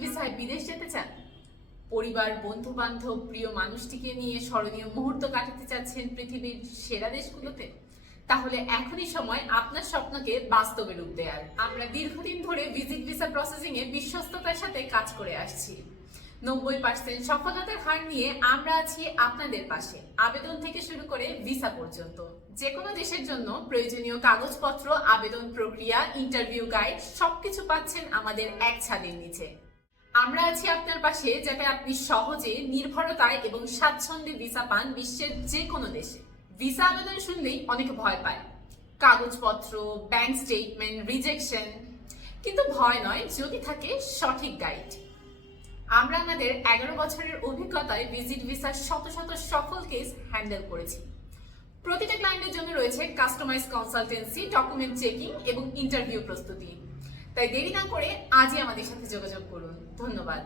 ভিসায় বিদেশ যেতে চান, পরিবার, বন্ধু বান্ধব, প্রিয় মানুষটিকে নিয়ে স্মরণীয় মুহূর্ত কাটাতে চাচ্ছেন পৃথিবীর সেরা দেশগুলোতে, তাহলে এখনই সময় আপনার স্বপ্নকে বাস্তবে রূপ দেওয়ার। আমরা দীর্ঘদিন ধরে ভিজিট ভিসা প্রসেসিং এ বিশ্বস্ততার সাথে কাজ করে আসছি। 90% সফলতার হার নিয়ে আমরা আছি আপনাদের পাশে। আবেদন থেকে শুরু করে ভিসা পর্যন্ত যে কোনো দেশের জন্য প্রয়োজনীয় কাগজপত্র, আবেদন প্রক্রিয়া, ইন্টারভিউ গাইড সবকিছু পাচ্ছেন আমাদের এক ছাদের নিচে। আমরা আছি আপনার পাশে যাতে আপনি সহজে, নির্ভরতায় এবং স্বাচ্ছন্দ্যে ভিসা পান বিশ্বের যে কোনো দেশে। ভিসা আবেদন শুনলেই অনেকে ভয় পায়, কাগজপত্র, ব্যাংক স্টেটমেন্ট, রিজেকশন। কিন্তু ভয় নয় যদি থাকে সঠিক গাইড। আমরা আমাদের 11 বছরের অভিজ্ঞতায় ভিজিট ভিসার শত শত সফল কেস হ্যান্ডেল করেছি। প্রতিটা ক্লায়েন্টের জন্য রয়েছে কাস্টমাইজ কনসালটেন্সি, ডকুমেন্ট চেকিং এবং ইন্টারভিউ প্রস্তুতি। তাই দেরি না করে আজই আমাদের সাথে যোগাযোগ করুন। ধন্যবাদ।